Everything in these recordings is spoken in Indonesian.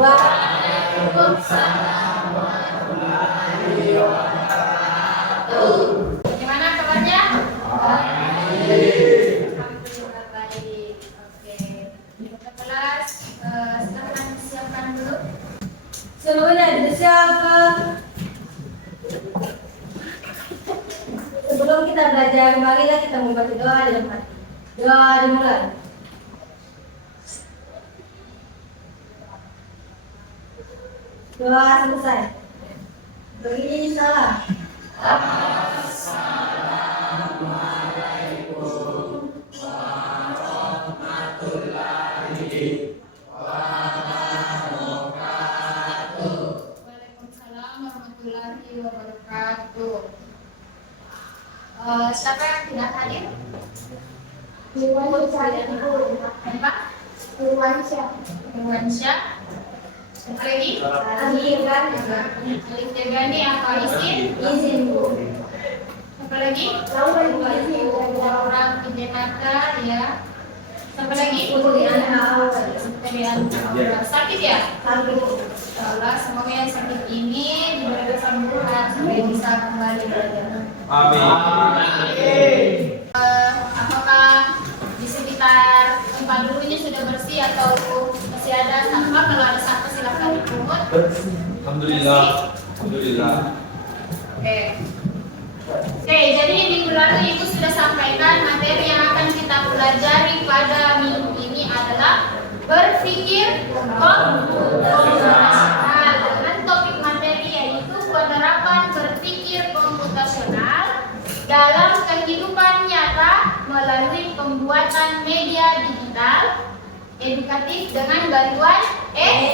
Waalaikumsalam warahmatullahi wabarakatuh. Gimana kabarnya? Baik. Alhamdulillah baik. Oke. Kita kelas sekarang siapkan dulu. Semuanya ada siapa? Sebelum kita belajar, marilah kita membaca doa di depan. Doa dimulai. Doa selesai. Beri salam. Assalamualaikum warahmatullahi wabarakatuh. Waalaikumsalam warahmatullahi wabarakatuh. Siapa yang tidak hadir? Apa? Irwansyah. Apa lagi? Alif Tegani apa izin? Bu. Apa lagi? Orang Pinjenaka ya. Apa lagi? Putri Anha. Sakit ya? Insyaallah semoga yang sakit ini diberi kesembuhan supaya bisa kembali belajar. Amin. Apakah di sekitar tempat duduknya sudah bersih atau masih ada sampah? Kalau ada sampah silakan dipungut. Alhamdulillah. Alhamdulillah. Oke, jadi minggu lalu Ibu sudah sampaikan materi yang akan kita pelajari pada minggu ini adalah berpikir komputasional dengan topik materi yaitu penerapan berpikir komputasional dalam kehidupan nyata melalui pembuatan media digital edukatif dengan bantuan AI.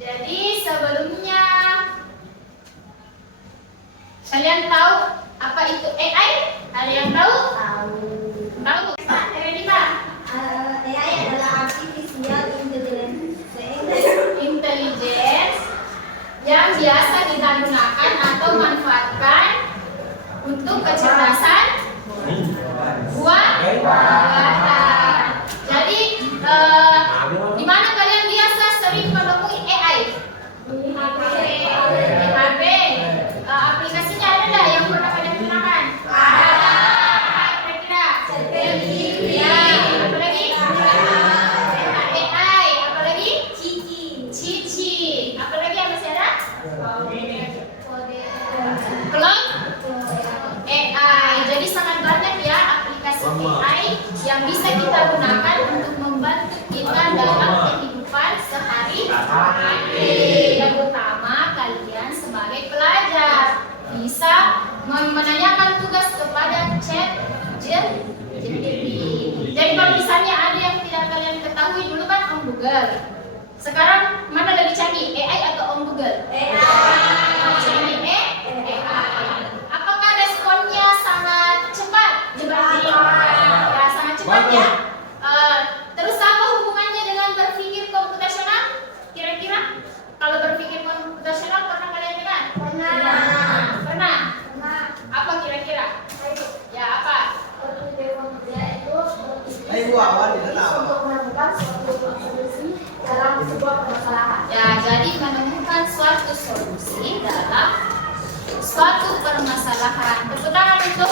Jadi sebelumnya kalian tahu apa itu AI? Ada yang tahu? Tahu? Ready Pak? AI adalah artificial Intelligence yang biasa kita gunakan atau manfaatkan untuk kecerdasan buatan. Jadi di mana kalian biasa sering menemui AI? Di HP. Aplikasinya ada nggak yang pernah kalian gunakan? Ada. Kira-kira? Ya. Apa lagi? AI. Apa lagi? Cici. Apa lagi yang masih ada? Klon AI. Jadi sangat banyak ya aplikasi AI yang bisa kita gunakan untuk membantu kita dalam kehidupan sehari-hari. Yang utama kalian sebagai pelajar bisa menanyakan tugas kepada ChatGPT. Jadi kalau misalnya ada yang tidak kalian ketahui dulu kan Om Google. Sekarang mana lebih canggih, AI atau Om Google? AI. Apakah responnya sangat cepat? Ya, sangat cepat ya. Terus apa hubungannya dengan berpikir komputasional? Kira-kira kalau berpikir komputasional pernah kalian dengar? Pernah. Apa kira-kira? Ya apa? Berpikir komputasional itu untuk menemukan suatu solusi dalam sebuah permasalahan. Ya, jadi menemukan suatu solusi dalam suatu permasalahan. Tepuk tangan untuk.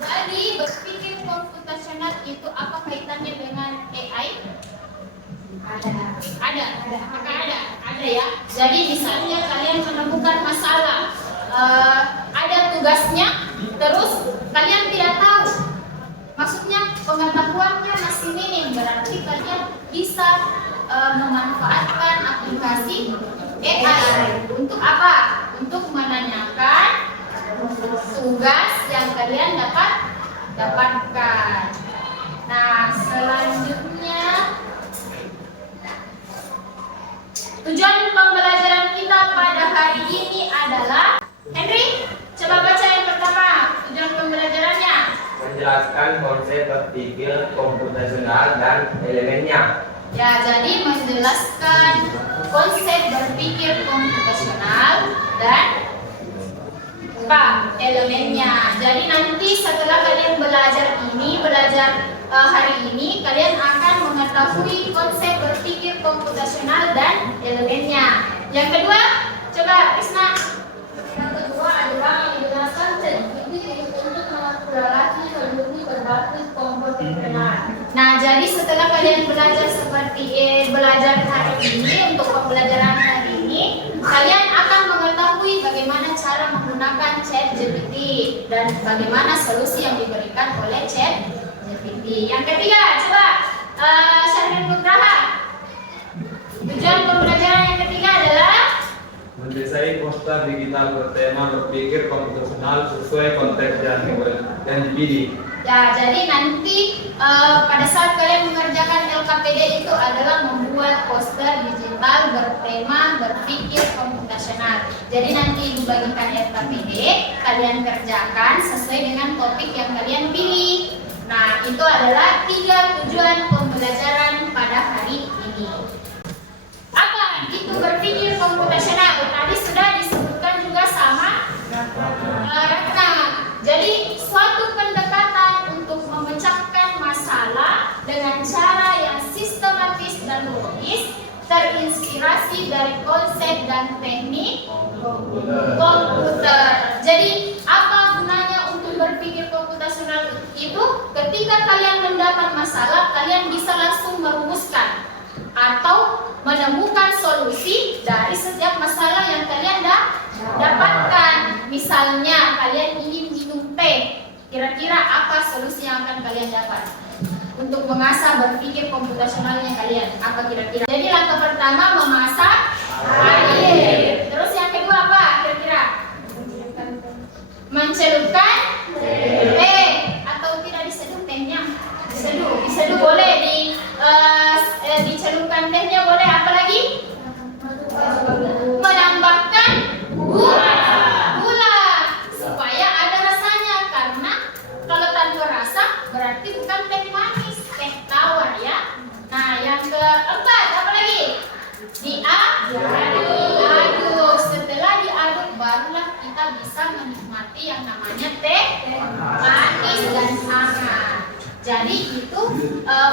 Jadi berpikir komputasional itu apa kaitannya dengan AI? Ada. Apakah ada? Ada ya. Jadi misalnya kalian menemukan masalah, ada tugasnya, terus kalian tidak tahu. Maksudnya pengetahuannya masih minim, berarti kalian bisa memanfaatkan aplikasi AI untuk apa? Untuk menanyakan tugas yang kalian dapatkan. Nah, selanjutnya tujuan pembelajaran kita pada hari ini adalah Henry, coba baca yang pertama. Tujuan pembelajarannya Menjelaskan konsep berpikir komputasional dan elemennya. ya, jadi menjelaskan konsep berpikir komputasional dan apa elemennya. Jadi nanti setelah kalian belajar belajar hari ini, kalian akan mengetahui konsep berpikir komputasional dan elemennya. Yang kedua, coba Krisna. Yang kedua adalah menjelaskan teknik untuk mengakurasi solusi berbasis komputasional. Nah, jadi setelah kalian belajar belajar hari ini, untuk pembelajaran hari ini, kalian akan mengetahui bagaimana cara menggunakan ChatGPT dan bagaimana solusi yang diberikan oleh ChatGPT. Yang ketiga, coba Syahrin Putraha. Tujuan pembelajaran yang ketiga adalah mendesain poster digital bertema berpikir komputasional sesuai konteks yang dipilih. ya, jadi nanti pada saat kalian mengerjakan LKPD itu adalah membuat poster digital bertema berpikir komputasional. Jadi nanti dibagikan LKPD, kalian kerjakan sesuai dengan topik yang kalian pilih. Nah, itu adalah 3 tujuan pembelajaran pada hari ini. Apa itu berpikir komputasional? Tadi sudah disebutkan juga sama Ratna. Jadi suatu pendekatan untuk memecahkan masalah dengan cara yang sistematis dan logis, terinspirasi dari konsep dan teknik komputer. Jadi apa gunanya untuk berpikir komputasional itu? Ketika kalian mendapat masalah, kalian bisa langsung merumuskan atau menemukan solusi dari setiap masalah yang kalian dapatkan. Misalnya kalian ingin minum teh, kira-kira apa solusi yang akan kalian dapat untuk mengasah berpikir komputasionalnya kalian? Apa kira-kira? Jadi langkah pertama memasak air. Terus yang kedua apa kira-kira? Mencelupkan teh, atau tidak diseduh tehnya? Diseduh boleh, dicelupkan tehnya boleh. Apa lagi? Menambahkan gula supaya ada rasanya, karena kalau tanpa rasa berarti bukan teh manis, teh tawar ya. Nah, yang keempat apa lagi? Diaduk. Setelah diaduk barulah kita bisa menikmati yang namanya teh manis dan hangat. Jadi itu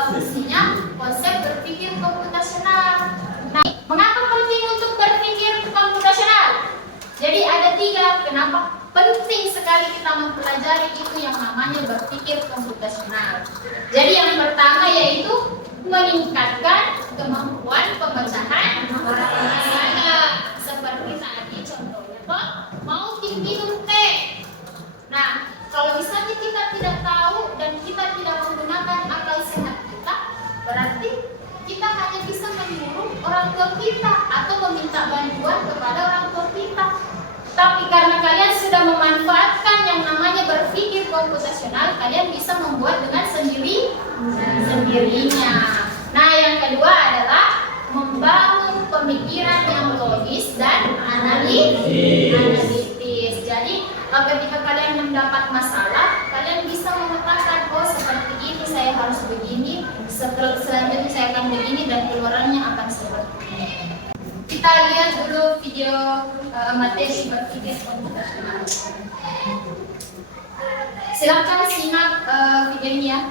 fungsinya konsep berpikir komputasional. Nah, mengapa penting untuk berpikir komputasional? Jadi ada 3 kenapa penting sekali kita mempelajari itu yang namanya berpikir komputasional. Jadi yang pertama yaitu meningkatkan kemampuan pemecahan masalah. Seperti tadi contohnya toh, mau minum teh. Nah, kalau misalnya kita tidak tahu dan kita tidak menggunakan akal sehat kita, berarti kita hanya bisa menyuruh orang tua kita atau meminta bantuan kepada orang tua kita. Tapi karena kalian sudah memanfaatkan yang namanya berpikir komputasional, kalian bisa membuat dengan sendirinya. Nah, yang kedua adalah membangun pemikiran yang logis dan analitis. Jadi ketika kalian mendapat masalah, kalian bisa mengatakan, oh seperti ini saya harus begini, selanjutnya saya akan begini, dan keluarannya akan seperti ini. Kita lihat dulu video materi berpikir komputasional. Silakan simak video ini ya.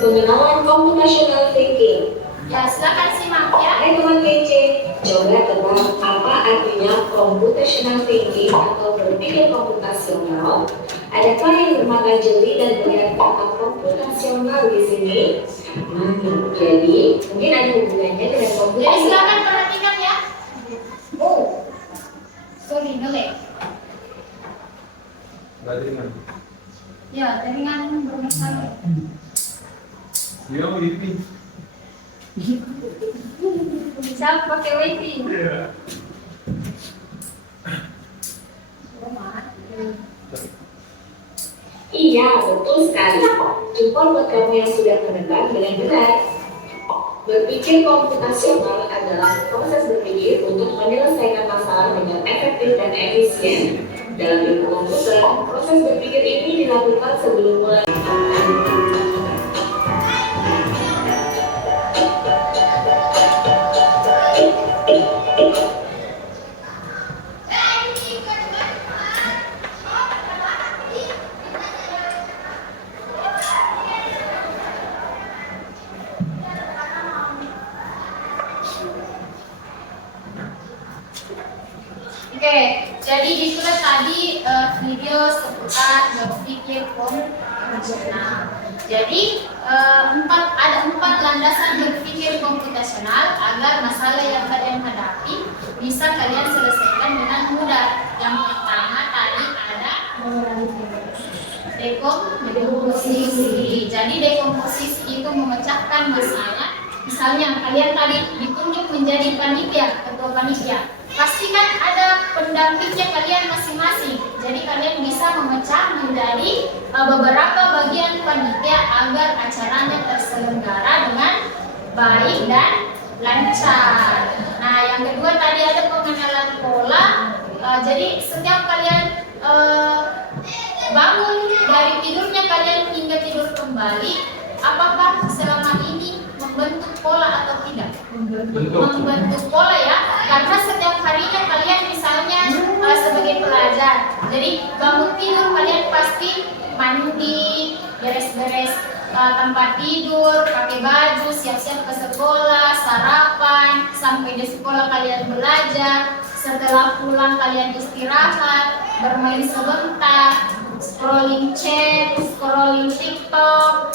Pengenalan computational thinking. Ya, silakan simak ya. Hai teman kece, coba tebak apa artinya computational thinking atau berpikir komputasional? Adakah yang bermata jeli dan melihat kata komputasional di sini? Jadi mungkin ada hubungannya dengan Jadi komputasi. silakan perhatikan ya. Oh, sorry, ngelek. Bagaimana? Ya, jaringan bermasalah. Dia mau wifi. Siapa pakai wifi? Iya, betul sekali. Jempol buat kamu yang sudah mendengar dengan benar. Berpikir komputasional adalah proses berpikir untuk menyelesaikan masalah dengan efektif dan efisien. Dalam ilmu komputer, proses berpikir ini dilakukan sebelum mulai. Jadi itulah tadi video seputar berpikir komputasional. Jadi ada empat landasan berpikir komputasional agar masalah yang kalian hadapi bisa kalian selesaikan dengan mudah. Yang pertama tadi ada dekomposisi. Jadi dekomposisi itu memecahkan masalah. Misalnya kalian tadi ditunjuk menjadi panitia, ketua panitia. Pastikan ada pendampingnya kalian masing-masing. Jadi kalian bisa memecah menjadi beberapa bagian panitia agar acaranya terselenggara dengan baik dan lancar. Nah, yang kedua tadi ada pengenalan pola. Jadi setiap kalian bangun dari tidurnya kalian hingga tidur kembali, apakah selama ini membentuk pola atau tidak? Membentuk pola ya, karena setiap harinya kalian misalnya sebagai pelajar, jadi bangun tidur kalian pasti mandi, beres-beres tempat tidur, pakai baju, siap-siap ke sekolah, sarapan, sampai di sekolah kalian belajar, setelah pulang kalian istirahat, bermain sebentar, scrolling chat, scrolling TikTok,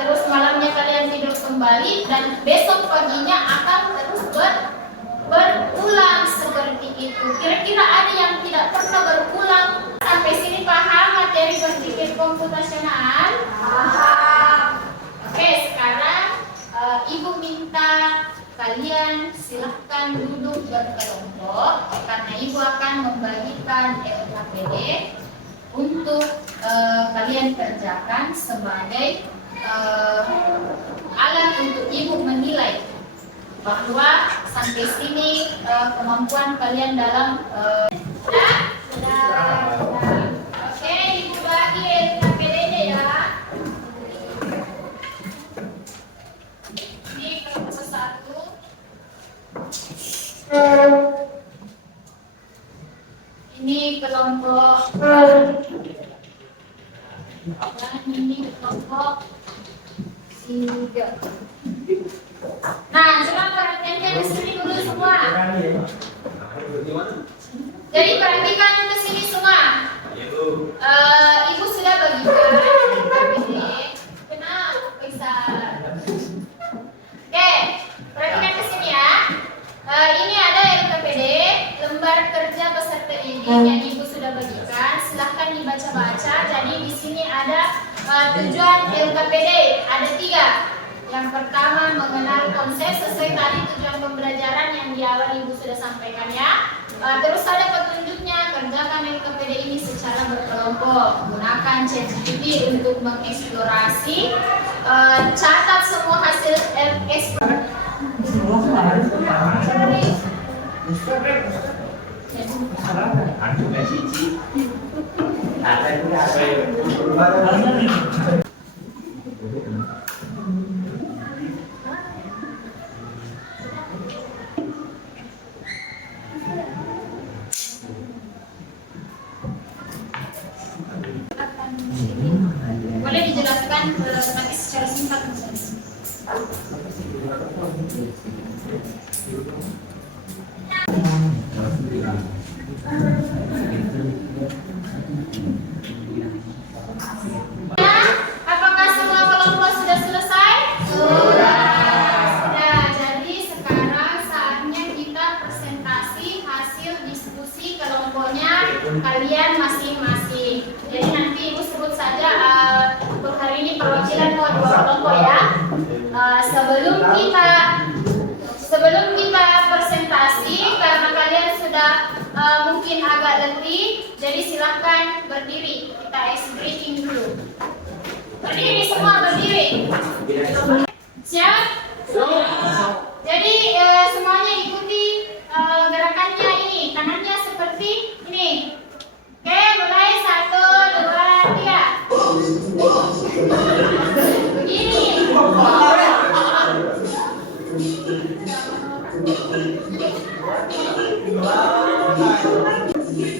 terus malamnya kalian tidur kembali dan besok paginya akan terus berulang seperti itu. Kira-kira ada yang tidak pernah berulang? Sampai sini paham materi berpikir komputasional? Paham. Oke, sekarang Ibu minta kalian silahkan duduk berkelompok karena Ibu akan membagikan LKPD untuk kalian kerjakan sebagai alat untuk Ibu menilai bahwa sampai sini kemampuan kalian dalam Oke, Ibu bagi LKPD-nya ya. Ini kelompok 1. Ini kelompok dan ini kelompok 3. Nah, coba perhatikan ke sini dulu semua. Jadi perhatikan ke sini semua. Ibu sudah bagikan LKPD. Kenapa bisa? Oke, perhatikan ke sini ya. Ini ada LKPD, lembar kerja peserta didik yang Ibu sudah bagikan. Silahkan dibaca-baca. Jadi di sini ada tujuan LKPD. Ada 3. Yang pertama mengenal konsep sesuai tadi tujuan pembelajaran yang di awal Ibu sudah sampaikan ya. Terus ada petunjuknya, kerjakan LKPD ini secara berkelompok. Gunakan ChatGPT untuk mengeksplorasi. Catat semua hasil eksplorasi. Boleh dijelaskan tapi secara singkat misalnya. Apakah semua kelompok sudah selesai? Sudah. Jadi sekarang saatnya kita presentasi hasil diskusi kelompoknya kalian masing-masing. Jadi nanti Ibu sebut saja untuk hari ini perwakilan dua kelompok ya. Sebelum kita presentasi, karena kalian sudah mungkin agak letih, jadi silahkan berdiri. Kita ice breaking dulu. Berdiri semua, berdiri. Siap? Jadi semuanya ikuti gerakannya ini. Tangannya seperti ini. Oke, mulai 1, 2, 3. Begini.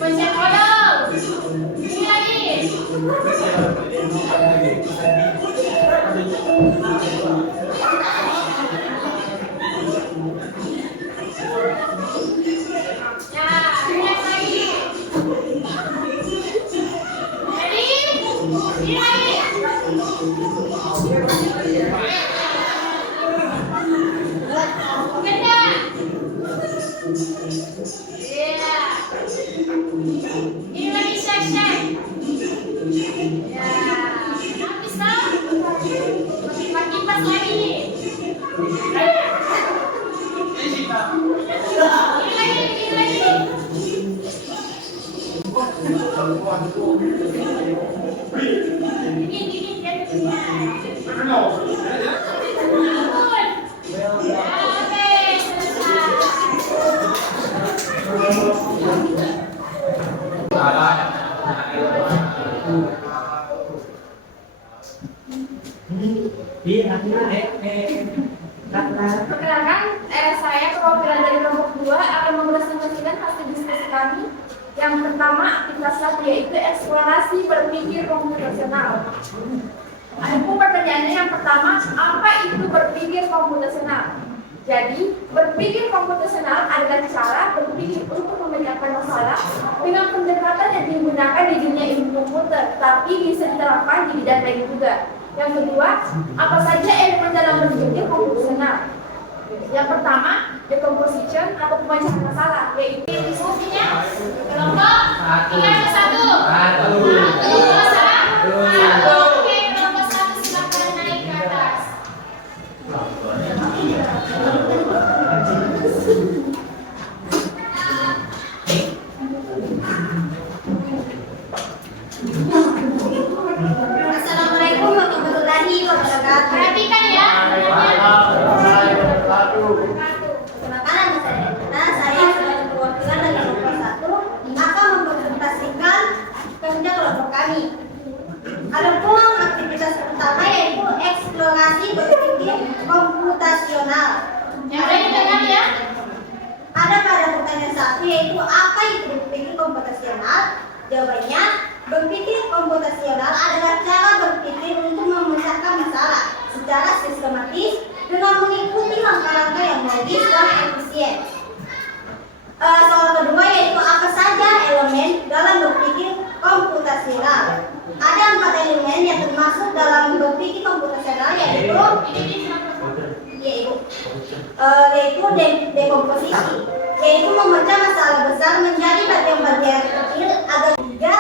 Pencet odol. Ini lagi. Ya, lihat lagi. Benda. Iya. Ini lagi shake. Ya. Habis tau? Pakai kipas lagi nih. Ini lagi. Gini, dia punya. Ampun. Ya, oke, Perkenalkan, saya perwakilan dari kelompok 2 akan mempresentasikan hasil diskusi kami. Yang pertama, aktivitas 1 yaitu eksplorasi berpikir komputasional. Adapun pertanyaannya yang pertama, apa itu berpikir komputasional? Jadi, berpikir komputasional adalah cara berpikir untuk memecahkan masalah dengan pendekatan yang digunakan di dunia ilmu komputer, tapi bisa diterapkan di bidang lain juga. Yang kedua, apa saja elemen dalam berpikir komputasional? Yang pertama, decomposition atau pemecahan masalah, yaitu diskusinya kelompok 3 ke 1. Oke, kelompok 1 silakan naik ke atas. Assalamualaikum warahmatullahi wabarakatuh. Perhatikan ya. Perkenalkan nama saya sebagai perwakilan dari kelompok 1 akan mempresentasikan kerja kelompok kami. Adapun aktivitas pertama yaitu eksplorasi berpikir komputasional. Yang lain dengar ya. Ada pada pertanyaan 1 yaitu apa itu berpikir komputasional? Jawabannya, berpikir komputasional adalah cara berpikir untuk memecahkan masalah secara sistematis dengan mengikuti langkah-langkah yang logis dan efisien. Soal kedua yaitu apa saja elemen dalam berpikir komputasional. Ada 4 elemen yang termasuk dalam berpikir komputasional yaitu dekomposisi, yaitu memecah masalah besar menjadi bagian-bagian kecil agar juga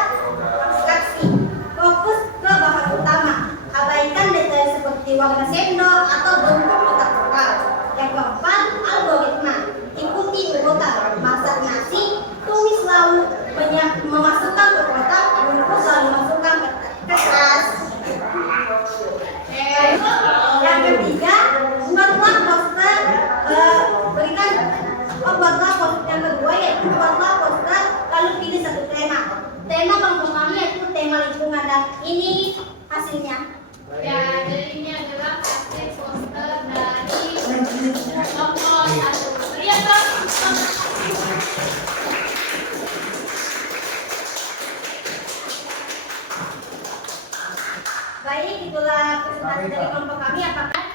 abstraksi. Fokus ke bahan utama, abaikan detail seperti warna sendok atau bentuk kotak-kotak. Yang keempat, algoritma, ikuti urutan, masak nasi, tumis lauk, memasukkan ke kotak, bungkus lalu masukkan ke kertas. Yang ketiga, buatlah poster, yang kedua yaitu buatlah poster lalu pilih satu tema. Tema kelompok kami yaitu tema lingkungan dan ini hasilnya. Ya, jadi ini adalah hasil poster dari kelompok 1. Lihat dong. Baik, itulah presentasi dari kelompok kami.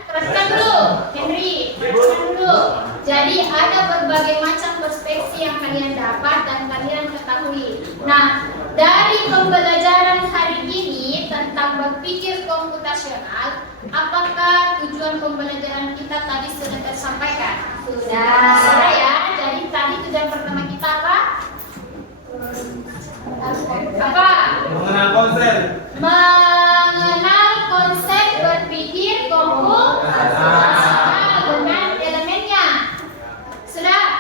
Perhatikan dulu, Henry. Perhatikan dulu. Jadi ada berbagai macam perspektif yang kalian dapat dan kalian ketahui. Nah, dari pembelajaran hari ini tentang berpikir komputasional, apakah tujuan pembelajaran kita tadi sudah tersampaikan? Sudah ya. Jadi tadi tujuan pertama kita apa? Apa? Mengenal konsep. Mengenal konsep berpikir komputasional dengan elemennya. Sudah?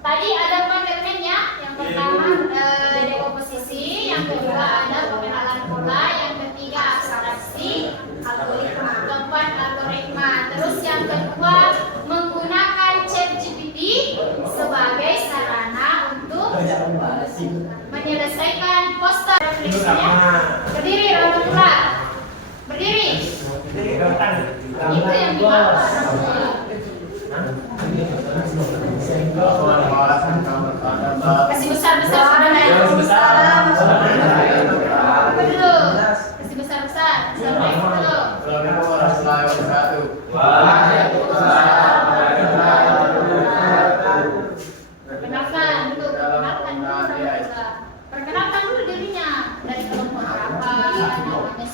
Tadi ada 4 elemennya. Yang pertama dekomposisi, yang kedua ada pengenalan pola, yang ketiga abstraksi, keempat algoritma. Terus yang kedua menggunakan ChatGPT sebagai sarana untuk menyelesaikan poster refleksinya. Berdiri, roda pula. Berdiri. Itu yang di bawah. Kasih besar-besar sudah naik. Apa dulu? Kasih besar-besar. Assalamualaikum dulu. Perkenalkan dulu. Perkenalkan dulu dirinya. Dari kelompok apa? Namanya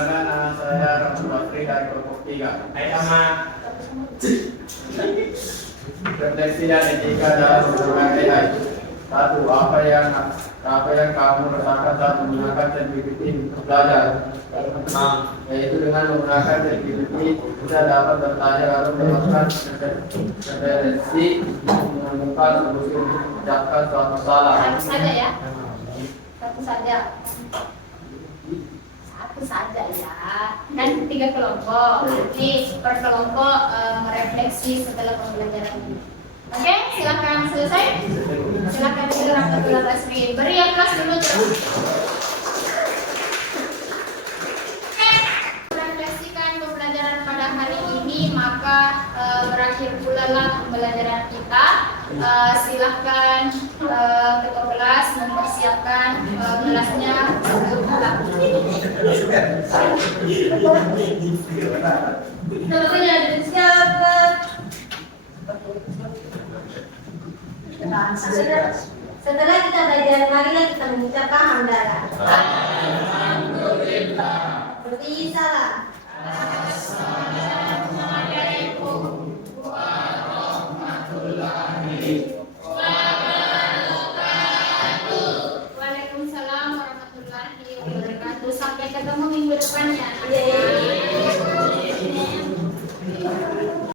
Perkenalkan, nama saya Rahmat Bakri dari kelompok 3. Hai amat. Refleksi dan etika dalam berbagai hal. 1. Apa yang kamu rasakan saat menggunakan ChatGPT untuk belajar? Yaitu dengan menggunakan ChatGPT kita dapat bertanya lalu mendapatkan referensi menemukan solusi untuk mencapai suatu masalah. Satu saja ya. Satu saja. Satu saja ya. Kan 3 kelompok. Nanti per kelompok merefleksi setelah pembelajaran ini. Oke, silakan selesai. Silakan segera ke kelas B. Beri yang kelas dulu terus. Refleksikan pembelajaran pada hari ini, maka berakhir pula lah pembelajaran kita. Silakan ketua kelas mempersiapkan kelasnya sebelum pulang. Semuanya disiapkan. Setelah kita belajar, marilah kita mengucapkan hamdalah. Alhamdulillah. Berdiri salam. Assalamualaikum warahmatullahi wabarakatuh. Waalaikumsalam warahmatullahi wabarakatuh. Sampai ketemu minggu depan ya. Yeay.